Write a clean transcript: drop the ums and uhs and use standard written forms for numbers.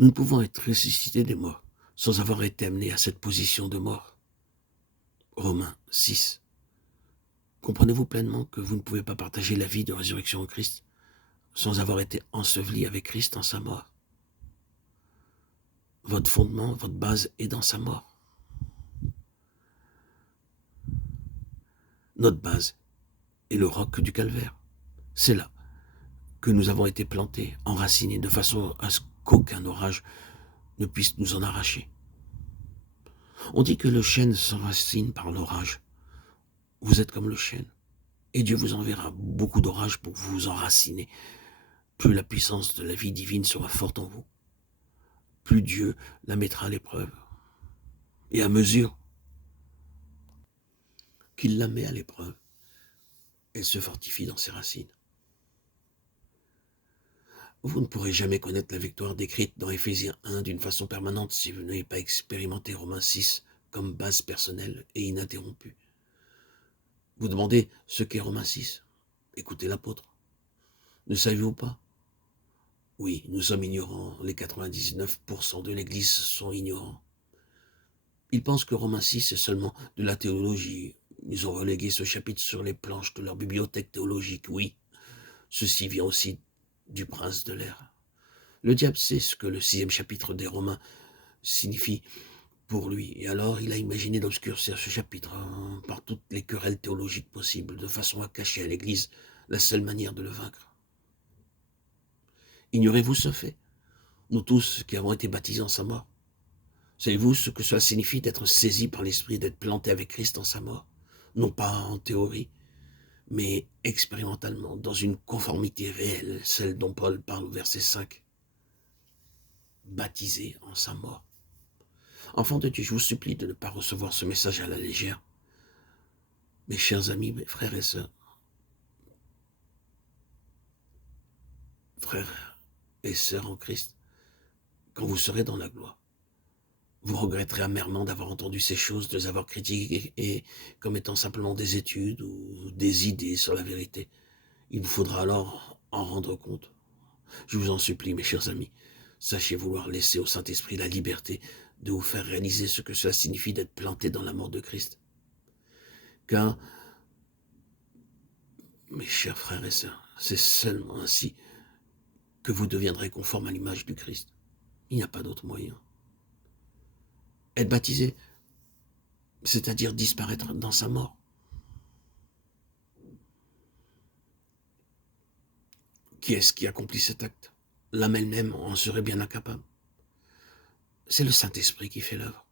Nous ne pouvons être ressuscités des morts sans avoir été amenés à cette position de mort. Romains 6. Comprenez-vous pleinement que vous ne pouvez pas partager la vie de résurrection en Christ sans avoir été enseveli avec Christ en sa mort? Votre fondement, votre base est dans sa mort. Notre base est le roc du calvaire. C'est là que nous avons été plantés, enracinés, de façon à ce qu'aucun orage ne puisse nous en arracher. On dit que le chêne s'enracine par l'orage. Vous êtes comme le chêne. Et Dieu vous enverra beaucoup d'orages pour vous enraciner. Plus la puissance de la vie divine sera forte en vous, plus Dieu la mettra à l'épreuve. Et à mesure qu'il la met à l'épreuve, elle se fortifie dans ses racines. Vous ne pourrez jamais connaître la victoire décrite dans Éphésiens 1 d'une façon permanente si vous n'avez pas expérimenté Romains 6 comme base personnelle et ininterrompue. Vous demandez ce qu'est Romains 6. Écoutez l'apôtre. Ne savez-vous pas? Oui, nous sommes ignorants. Les 99% de l'Église sont ignorants. Ils pensent que Romains 6 est seulement de la théologie. Ils ont relégué ce chapitre sur les planches de leur bibliothèque théologique. Oui, ceci vient aussi du prince de l'air. Le diable sait ce que le 6e chapitre des Romains signifie pour lui. Et alors, il a imaginé d'obscurcir ce chapitre par toutes les querelles théologiques possibles, de façon à cacher à l'Église la seule manière de le vaincre. Ignorez-vous ce fait? Nous tous qui avons été baptisés en sa mort. Savez-vous ce que cela signifie d'être saisi par l'Esprit, d'être planté avec Christ en sa mort? Non pas en théorie, mais expérimentalement, dans une conformité réelle, celle dont Paul parle au verset 5. Baptisé en sa mort. Enfants de Dieu, je vous supplie de ne pas recevoir ce message à la légère. Mes chers amis, mes frères et sœurs, en Christ, quand vous serez dans la gloire, vous regretterez amèrement d'avoir entendu ces choses, de les avoir critiquées et comme étant simplement des études ou des idées sur la vérité. Il vous faudra alors en rendre compte. Je vous en supplie, mes chers amis, sachez vouloir laisser au Saint-Esprit la liberté de vous faire réaliser ce que cela signifie d'être planté dans la mort de Christ. Car, mes chers frères et sœurs, c'est seulement ainsi que vous deviendrez conforme à l'image du Christ. Il n'y a pas d'autre moyen. Être baptisé, c'est-à-dire disparaître dans sa mort. Qui est-ce qui accomplit cet acte? L'âme elle-même en serait bien incapable. C'est le Saint-Esprit qui fait l'œuvre.